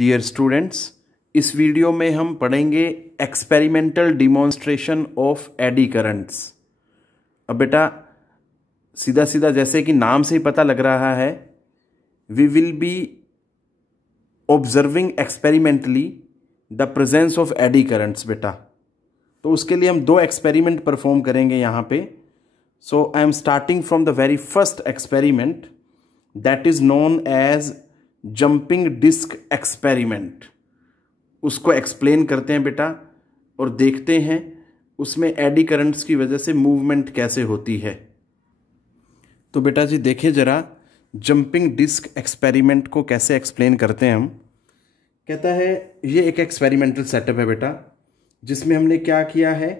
Dear students, इस video में हम पढ़ेंगे experimental demonstration of eddy currents. अब बेटा सीधा सीधा जैसे कि नाम से ही पता लग रहा है, we will be observing experimentally the presence of eddy currents. बेटा तो उसके लिए हम दो एक्सपेरिमेंट परफॉर्म करेंगे यहाँ पे। So I am starting from the very first experiment that is known as jumping disc experiment. उसको एक्सप्लेन करते हैं बेटा और देखते हैं उसमें एडी करंट्स की वजह से मूवमेंट कैसे होती है। तो बेटा जी देखिए ज़रा, जंपिंग डिस्क एक्सपेरिमेंट को कैसे एक्सप्लेन करते हैं हम। कहता है ये एक एक्सपेरिमेंटल सेटअप है बेटा, जिसमें हमने क्या किया है,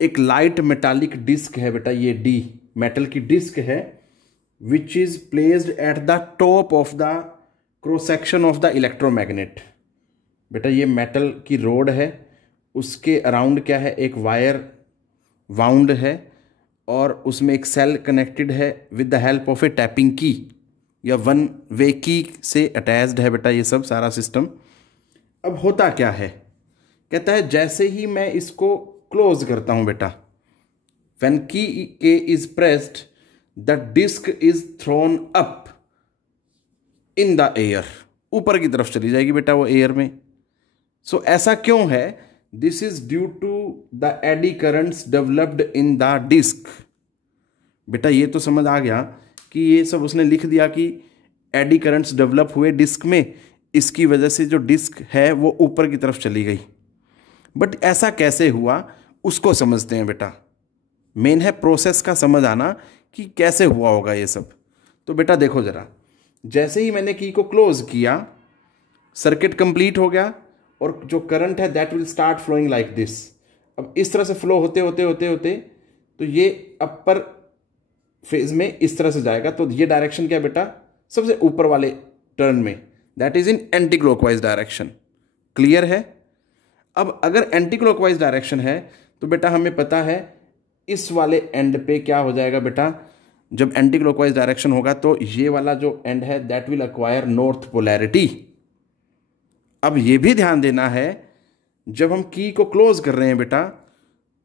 एक लाइट मेटालिक डिस्क है बेटा, ये डी मेटल की डिस्क है, which is placed at the top of the cross section of the electromagnet. बेटा ये मेटल की रोड है, उसके अराउंड क्या है, एक वायर वाउंड है और उसमें एक सेल कनेक्टेड है with the help of A tapping की या वन वे की से अटैच्ड है बेटा ये सब सारा सिस्टम। अब होता क्या है, कहता है जैसे ही मैं इसको क्लोज करता हूं बेटा, when key key is pressed the disc is thrown up in the air, ऊपर की तरफ चली जाएगी बेटा वो एयर में। सो ऐसा क्यों है, this is due to the eddy currents developed in the disc. बेटा ये तो समझ आ गया कि ये सब उसने लिख दिया कि एडी करंट्स डेवलप हुए डिस्क में, इसकी वजह से जो डिस्क है वो ऊपर की तरफ चली गई। बट ऐसा कैसे हुआ उसको समझते हैं बेटा। मेन है प्रोसेस का समझ आना कि कैसे हुआ होगा ये सब। तो बेटा देखो ज़रा, जैसे ही मैंने की को क्लोज किया, सर्किट कंप्लीट हो गया और जो करंट है that will start flowing like this. अब इस तरह से फ्लो होते होते होते होते तो ये अपर फेज में इस तरह से जाएगा। तो ये डायरेक्शन क्या है बेटा, सबसे ऊपर वाले टर्न में, that is in anti clockwise direction. Clear है। अब अगर एंटी क्लॉकवाइज डायरेक्शन है तो बेटा हमें पता है इस वाले एंड पे क्या हो जाएगा बेटा, जब एंटी क्लॉकवाइज डायरेक्शन होगा तो ये वाला जो एंड है that will acquire north polarity. अब ये भी ध्यान देना है, जब हम की को क्लोज कर रहे हैं बेटा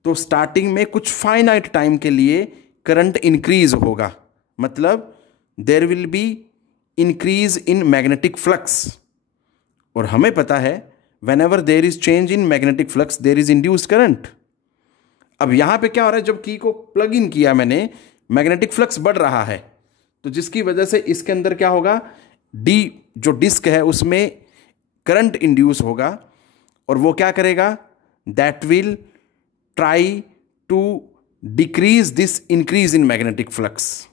तो स्टार्टिंग में कुछ फाइनाइट टाइम के लिए करंट इंक्रीज होगा, मतलब there will be increase in magnetic flux. और हमें पता है whenever there is change in magnetic flux there is induced current। अब यहां पे क्या हो रहा है, जब की को प्लग इन किया मैंने, मैग्नेटिक फ्लक्स बढ़ रहा है, तो जिसकी वजह से इसके अंदर क्या होगा, डी जो डिस्क है उसमें करंट इंड्यूस होगा और वो क्या करेगा, that will try to decrease this increase in magnetic flux.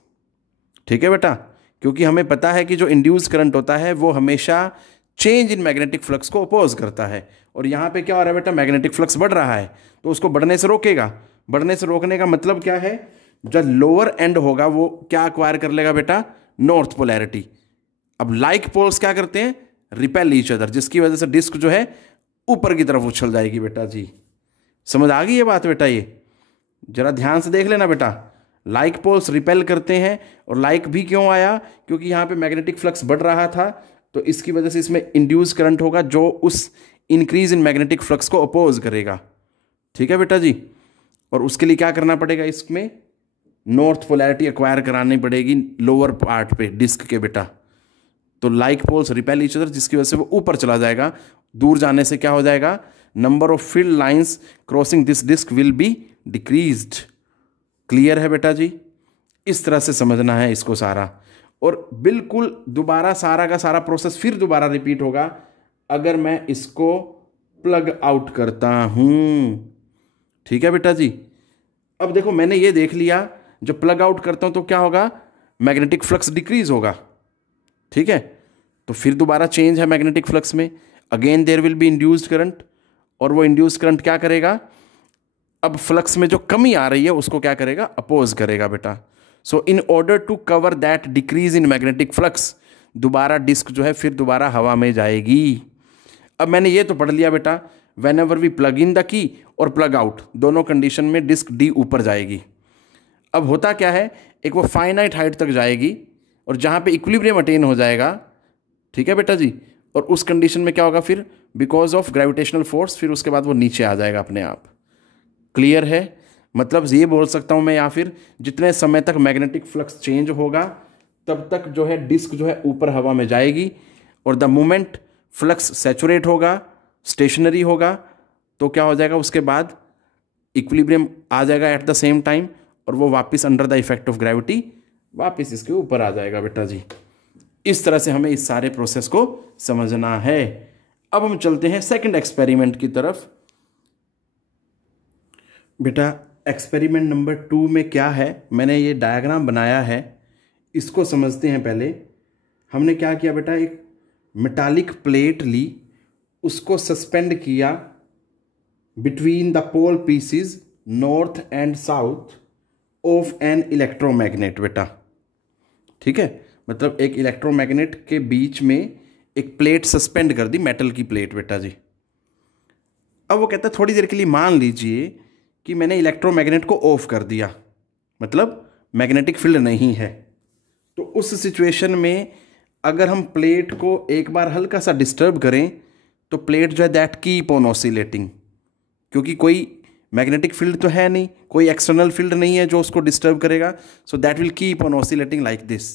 ठीक है बेटा, क्योंकि हमें पता है कि जो इंड्यूस करंट होता है वो हमेशा चेंज इन मैग्नेटिक फ्लक्स को अपोज करता है। और यहाँ पे क्या हो रहा है बेटा, मैग्नेटिक फ्लक्स बढ़ रहा है तो उसको बढ़ने से रोकेगा। बढ़ने से रोकने का मतलब क्या है, जो लोअर एंड होगा वो क्या अक्वायर कर लेगा बेटा, नॉर्थ पोलैरिटी। अब लाइक पोल्स क्या करते हैं, रिपेल ईच अदर, जिसकी वजह से डिस्क जो है ऊपर की तरफ उछल जाएगी बेटा जी। समझ आ गई ये बात बेटा, ये जरा ध्यान से देख लेना बेटा। लाइक पोल्स रिपेल करते हैं, और लाइक भी क्यों आया, क्योंकि यहाँ पे मैग्नेटिक फ्लक्स बढ़ रहा था तो इसकी वजह से इसमें इंड्यूस करंट होगा जो उस इंक्रीज इन मैग्नेटिक फ्लक्स को अपोज करेगा। ठीक है बेटा जी, और उसके लिए क्या करना पड़ेगा, इसमें नॉर्थ पोलैरिटी एक्वायर करानी पड़ेगी लोअर पार्ट पे डिस्क के बेटा। तो like poles repel each other, जिसकी वजह से वो ऊपर चला जाएगा। दूर जाने से क्या हो जाएगा, number of field lines crossing this disc will be decreased. Clear है बेटा जी, इस तरह से समझना है इसको सारा। और बिल्कुल दोबारा सारा का सारा प्रोसेस फिर दोबारा रिपीट होगा अगर मैं इसको प्लग आउट करता हूं। ठीक है बेटा जी। अब देखो मैंने ये देख लिया, जब प्लग आउट करता हूं तो क्या होगा, मैग्नेटिक फ्लक्स डिक्रीज होगा। ठीक है, तो फिर दोबारा चेंज है मैग्नेटिक फ्लक्स में, again there will be induced current, और वो इंड्यूस्ड करंट क्या करेगा, अब फ्लक्स में जो कमी आ रही है उसको क्या करेगा, अपोज करेगा बेटा। So in order to cover that decrease in magnetic flux, दोबारा डिस्क जो है फिर दोबारा हवा में जाएगी। अब मैंने ये तो पढ़ लिया बेटा, whenever we plug in the key और प्लग आउट, दोनों कंडीशन में डिस्क डी ऊपर जाएगी। अब होता क्या है, एक वो फाइनाइट हाइट तक जाएगी और जहाँ पे इक्विलिब्रियम अटेन हो जाएगा, ठीक है बेटा जी, और उस कंडीशन में क्या होगा फिर, बिकॉज ऑफ ग्रेविटेशनल फोर्स, फिर उसके बाद वो नीचे आ जाएगा अपने आप। क्लियर है? मतलब ये बोल सकता हूँ मैं, या फिर जितने समय तक मैग्नेटिक फ्लक्स चेंज होगा तब तक जो है डिस्क जो है ऊपर हवा में जाएगी, और द मोमेंट फ्लक्स सैचुरेट होगा, स्टेशनरी होगा, तो क्या हो जाएगा उसके बाद इक्विलिब्रियम आ जाएगा एट द सेम टाइम, और वो वापस under the effect of gravity वापस इसके ऊपर आ जाएगा बेटा जी। इस तरह से हमें इस सारे प्रोसेस को समझना है। अब हम चलते हैं सेकंड एक्सपेरिमेंट की तरफ। बेटा एक्सपेरिमेंट नंबर 2 में क्या है, मैंने ये डायग्राम बनाया है, इसको समझते हैं पहले। हमने क्या किया बेटा, एक मेटालिक प्लेट ली, उसको सस्पेंड किया between the pole pieces north and south of an electromagnet बेटा। ठीक है, मतलब एक इलेक्ट्रोमैग्नेट के बीच में एक प्लेट सस्पेंड कर दी, मेटल की प्लेट बेटा जी। अब वो कहता है थोड़ी देर के लिए मान लीजिए कि मैंने इलेक्ट्रोमैग्नेट को ऑफ कर दिया, मतलब मैग्नेटिक फील्ड नहीं है। तो उस सिचुएशन में अगर हम प्लेट को एक बार हल्का सा डिस्टर्ब करें तो प्लेट जो है दैट कीप ऑन ऑसिलेटिंग, क्योंकि कोई मैग्नेटिक फील्ड तो है नहीं, कोई एक्सटर्नल फील्ड नहीं है जो उसको डिस्टर्ब करेगा, so that will keep on oscillating like this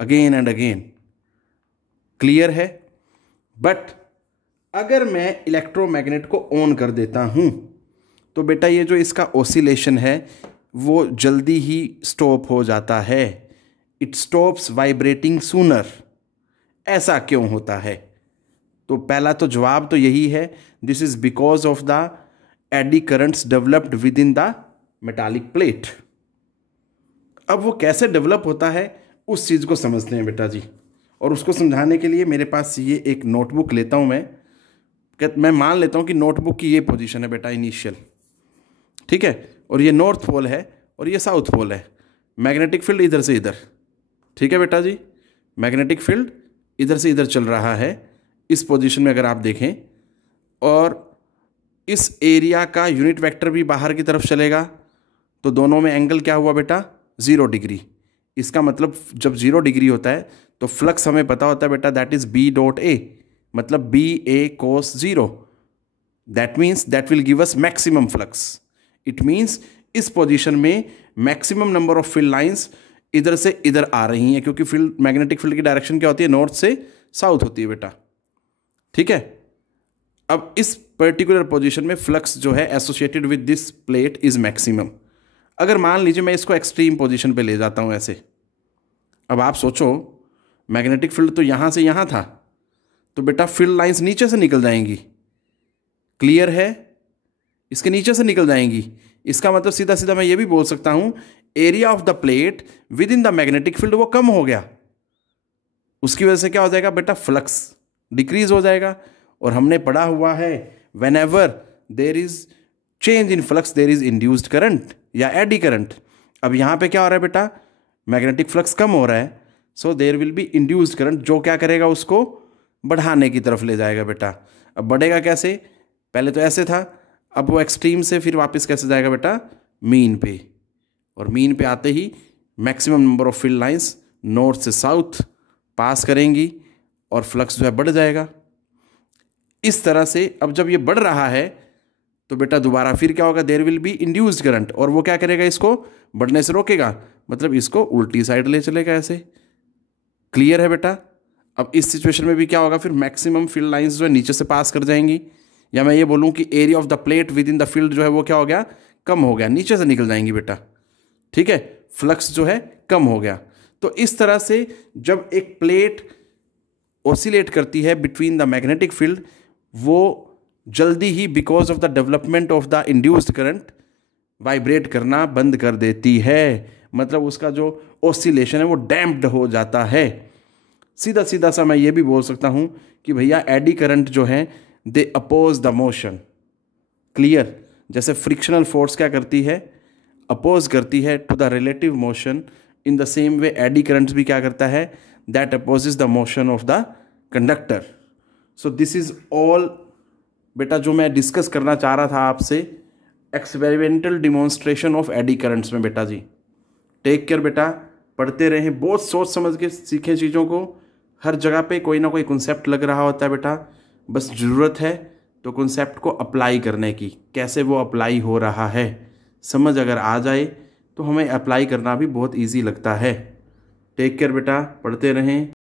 again and again. Clear है? बट अगर मैं इलेक्ट्रोमैग्नेट को ऑन कर देता हूं तो बेटा ये जो इसका ऑसिलेशन है वो जल्दी ही स्टॉप हो जाता है। It stops vibrating sooner. ऐसा क्यों होता है? तो पहला तो जवाब तो यही है, this is because of the eddy currents developed with in the metallic plate. अब वो कैसे डेवलप होता है उस चीज़ को समझते हैं बेटा जी, और उसको समझाने के लिए मेरे पास ये एक नोटबुक लेता हूँ मैं मान लेता हूँ कि नोटबुक की ये पोजीशन है बेटा इनिशियल, ठीक है, और ये नॉर्थ पोल है और ये साउथ पोल है। मैग्नेटिक फील्ड इधर से इधर, ठीक है बेटा जी, मैग्नेटिक फील्ड इधर से इधर चल रहा है इस पोजीशन में अगर आप देखें, और इस एरिया का यूनिट वेक्टर भी बाहर की तरफ चलेगा, तो दोनों में एंगल क्या हुआ बेटा, 0 डिग्री। इसका मतलब जब 0 डिग्री होता है तो फ्लक्स हमें पता होता है बेटा, that is B dot A, मतलब B A cos 0, that means that will give us maximum flux. It means इस पोजीशन में maximum number of field lines इधर से इधर आ रही हैं, क्योंकि फील्ड मैग्नेटिक फील्ड की डायरेक्शन क्या होती है, नॉर्थ से साउथ होती है बेटा। ठीक है, अब इस पर्टिकुलर पोजीशन में फ्लक्स जो है associated with this plate is maximum. अगर मान लीजिए मैं इसको एक्सट्रीम पोजीशन पे ले जाता हूं ऐसे, अब आप सोचो मैग्नेटिक फील्ड तो यहां से यहां था, तो बेटा फील्ड लाइंस नीचे से निकल जाएंगी। क्लियर है? इसके नीचे से निकल जाएंगी। इसका मतलब सीधा सीधा मैं ये भी बोल सकता हूं area of the plate with in the magnetic field वो कम हो गया। उसकी वजह से क्या हो जाएगा बेटा, फ्लक्स डिक्रीज हो जाएगा। और हमने पढ़ा हुआ है when ever there is change in flux there is induced current या एडी करंट। अब यहां पे क्या हो रहा है बेटा, मैग्नेटिक फ्लक्स कम हो रहा है, so there will be induced current, जो क्या करेगा उसको बढ़ाने की तरफ ले जाएगा बेटा। अब बढ़ेगा कैसे, पहले तो ऐसे था, अब वो एक्सट्रीम से फिर वापस कैसे जाएगा बेटा, मीन पे, और मीन पे आते ही maximum number of field lines north से साउथ पास करेंगी और फ्लक्स जो है बढ़ जाएगा। इस तरह से अब जब ये बढ़ रहा है तो बेटा दोबारा फिर क्या होगा, there will be induced current, और वो क्या करेगा, इसको बढ़ने से रोकेगा, मतलब इसको उल्टी साइड ले चलेगा ऐसे। क्लियर है बेटा? अब इस सिचुएशन में भी क्या होगा, फिर मैक्सिमम फील्ड लाइंस जो है नीचे से पास कर जाएंगी, या मैं ये बोलूँ कि area of the plate with in the field जो है वो क्या हो गया, कम हो गया, नीचे से निकल जाएंगी बेटा। ठीक है, फ्लक्स जो है कम हो गया। तो इस तरह से जब एक प्लेट ऑसिलेट करती है बिटवीन द मैग्नेटिक फील्ड, वो जल्दी ही because of the development of the induced current vibrate करना बंद कर देती है, मतलब उसका जो ऑसिलेशन है वो डैम्प्ड हो जाता है। सीधा सीधा सा मैं ये भी बोल सकता हूँ कि भैया एडी करंट जो है they oppose the motion. Clear? जैसे फ्रिक्शनल फोर्स क्या करती है, अपोज करती है to the relative motion, in the same way eddy currents भी क्या करता है, that opposes the motion of the conductor. So this is all बेटा जो मैं डिस्कस करना चाह रहा था आपसे, experimental demonstration of eddy currents में बेटा जी। टेक केयर बेटा, पढ़ते रहें, बहुत सोच समझ के सीखें चीज़ों को, हर जगह पे कोई ना कोई कॉन्सेप्ट लग रहा होता है बेटा, बस ज़रूरत है तो कॉन्सेप्ट को अप्लाई करने की। कैसे वो अप्लाई हो रहा है समझ अगर आ जाए तो हमें अप्लाई करना भी बहुत ईजी लगता है। टेक केयर बेटा, पढ़ते रहें।